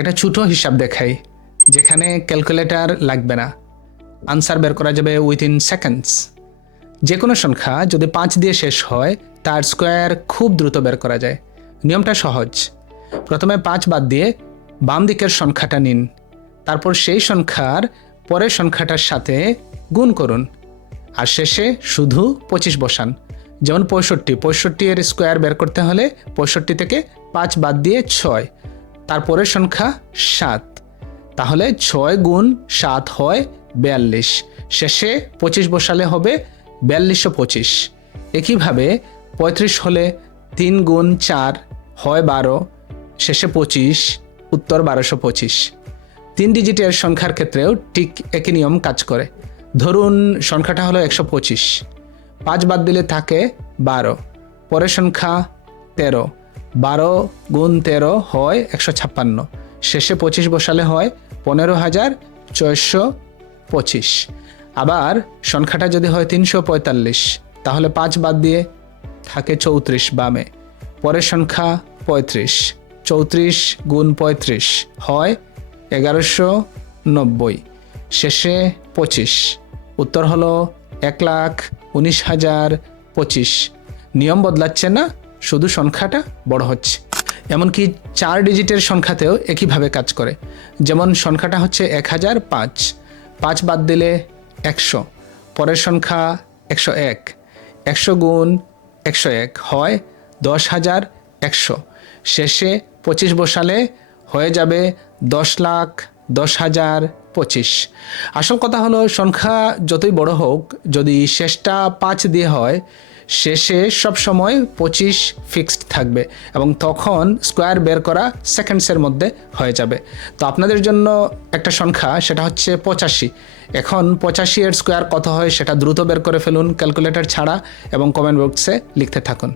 একটা ছোট হিসাব দেখাই, যেখানে ক্যালকুলেটর লাগবে না, আনসার বের করা যাবে উইথিন সেকেন্ডস। যে কোনো সংখ্যা যদি 5 দিয়ে শেষ হয় তার স্কোয়ার খুব দ্রুত বের করা যায়। নিয়মটা সহজ। প্রথমে 5 বাদ দিয়ে বাম দিকের সংখ্যাটা নিন, তারপর সেই সংখ্যার পরের সংখ্যাটার সাথে গুণ করুন, আর শেষে শুধু 25 বসান। যেমন 65 এর স্কোয়ার বের করতে হলে 65 থেকে 5 বাদ দিয়ে 6, তারপরের সংখ্যা 7, তাহলে 6 গুণ 7 হয় 42, শেষে 25 বসালে হবে 4225। একইভাবে 35 হলে 3 গুণ 4 হয় 12, শেষে 25, উত্তর 1225। 3 ডিজিটের সংখ্যার ক্ষেত্রেও ঠিক একই নিয়ম কাজ করে। ধরুন সংখ্যাটা হলো 125, 5 বাদ দিলে থাকে 12, পরের সংখ্যা 13, 12 গুণ 13 হয় 156, শেষে 25 বসালে হয় 15425। আবার সংখ্যাটা যদি হয় 345, তাহলে 5 বাদ দিয়ে থাকে 34 বামে, পরের সংখ্যা 35, 34 গুণ 35 হয় 1190, শেষে 25, উত্তর হলো 1,19,025। নিয়ম বদলাচ্ছে না, শুধু সংখ্যাটা বড় হচ্ছে। এমনকি 4 ডিজিটের সংখ্যাতেও একইভাবে কাজ করে। যেমন সংখ্যাটা হচ্ছে 1005, 5 বাদ দিলে 100, পরের সংখ্যা 101, 100 গুণ 101 হয় 10,100, শেষে 25 বসালে হয়ে যাবে 10,10,025। আসল কথা হলো সংখ্যা যতই বড় হোক, যদি শেষটা 5 দিয়ে হয়, শেষে সবসময় 25 ফিক্সড থাকবে এবং তখন স্কোয়ার বের করা সেকেন্ডসের মধ্যে হয়ে যাবে। তো আপনাদের জন্য একটা সংখ্যা, সেটা হচ্ছে 85। এখন 85 এর স্কোয়ার কত হয় সেটা দ্রুত বের করে ফেলুন ক্যালকুলেটর ছাড়া এবং কমেন্ট বক্সে লিখতে থাকুন।